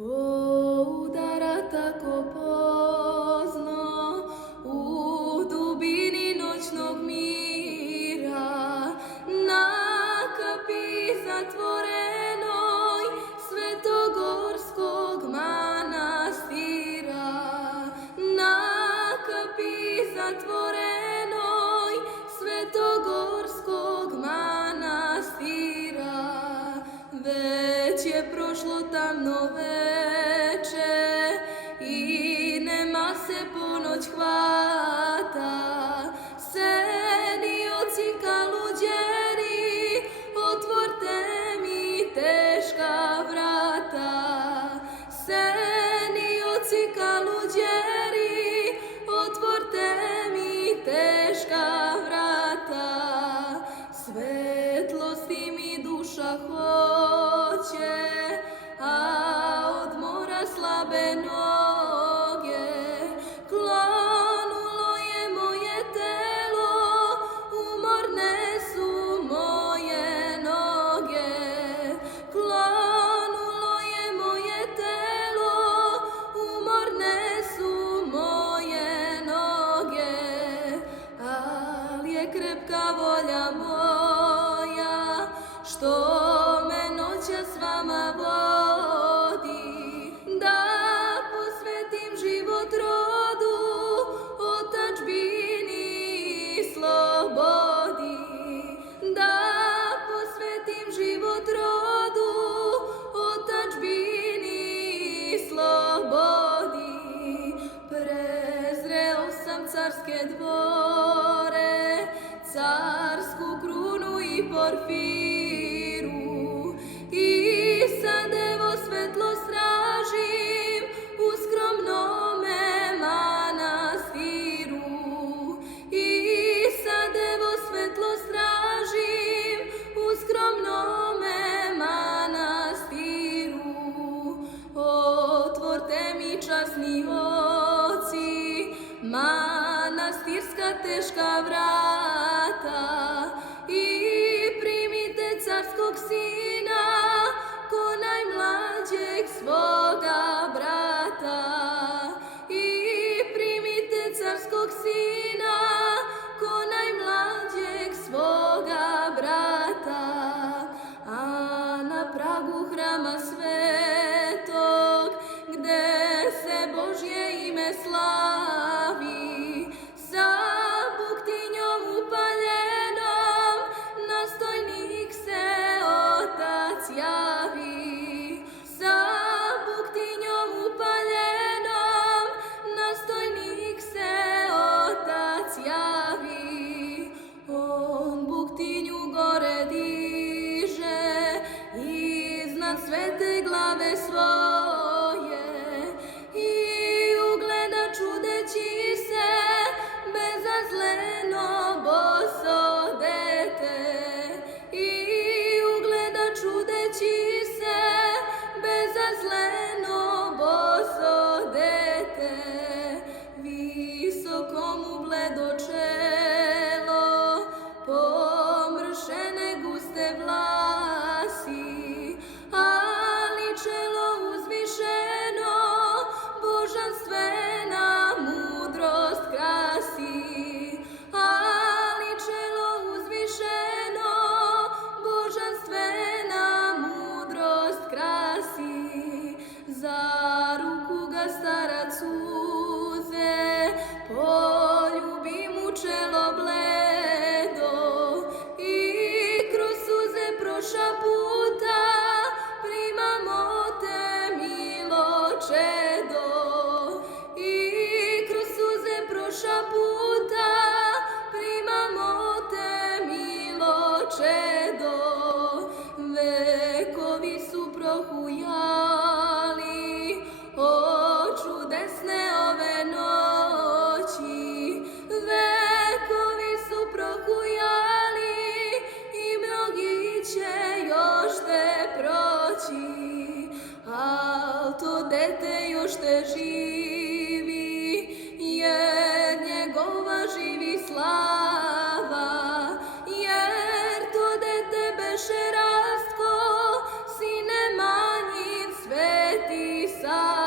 Udara tako pozno u dubini noćnog mira, na kapi zatvorenoj Svetogorskog manastira, na kapi zatvorenoj Svetogorskog manastira. Već je prošlo tamno veče i nema se ponoć hvata. Senioci kaluđeri, otvorte mi teška vrata. Senioci kaluđeri, otvorte mi teška vrata. Svetlosti mi duša hoće, a od mora slabe noge. Klonulo je moje telo, umorne su moje noge. Klonulo je moje telo, umorne su moje noge. Ali je krepka volja moja, što me noća s vama vodi, da posvetim život rodu, otadžbini i slobodi. Da posvetim život rodu, otadžbini i slobodi. Prezreo sam carske dvore, carsku krunu i porfiru, i sad evo svetlost tražim u skromnome manastiru. I sad evo svetlost tražim u skromnome manastiru. Otvorte mi, časni oci, manastirska teška vrata i primite carskog sina ko najmlađeg svoga brata. I primite carskog sina ko najmlađeg svoga brata. A na pragu hrama svetog, gde se Božje ime slavi, sa buktinjom upaljenom nastojnik se Otac javi. Sa buktinjom upaljenom nastojnik se Otac javi. On buktinju gore diže iznad svete glave svoje i ugleda čudeći se bezazleno boso dete. I ugleda čudeći se bezazleno boso dete. Visoko mu bledo čelo, pomršene guste vlasi, ali čelo uzvišeno božanstvena mudrost krasi. Ali čelo uzvišeno božanstvena mudrost krasi. Za ruku ga starac uze, poljubi mu čelo bledo i kroz suze proša puta, primamo te milo čedo. I kroz suze proša puta, primamo te milo čedo. Vekovi su prohujali od čudesne ove noći. Vekovi su prohujali i mnogi će još te proći. Al to dete još te živi, jer njegova živi slava. Jer to dete beše Rastko, sine manjin sveti sam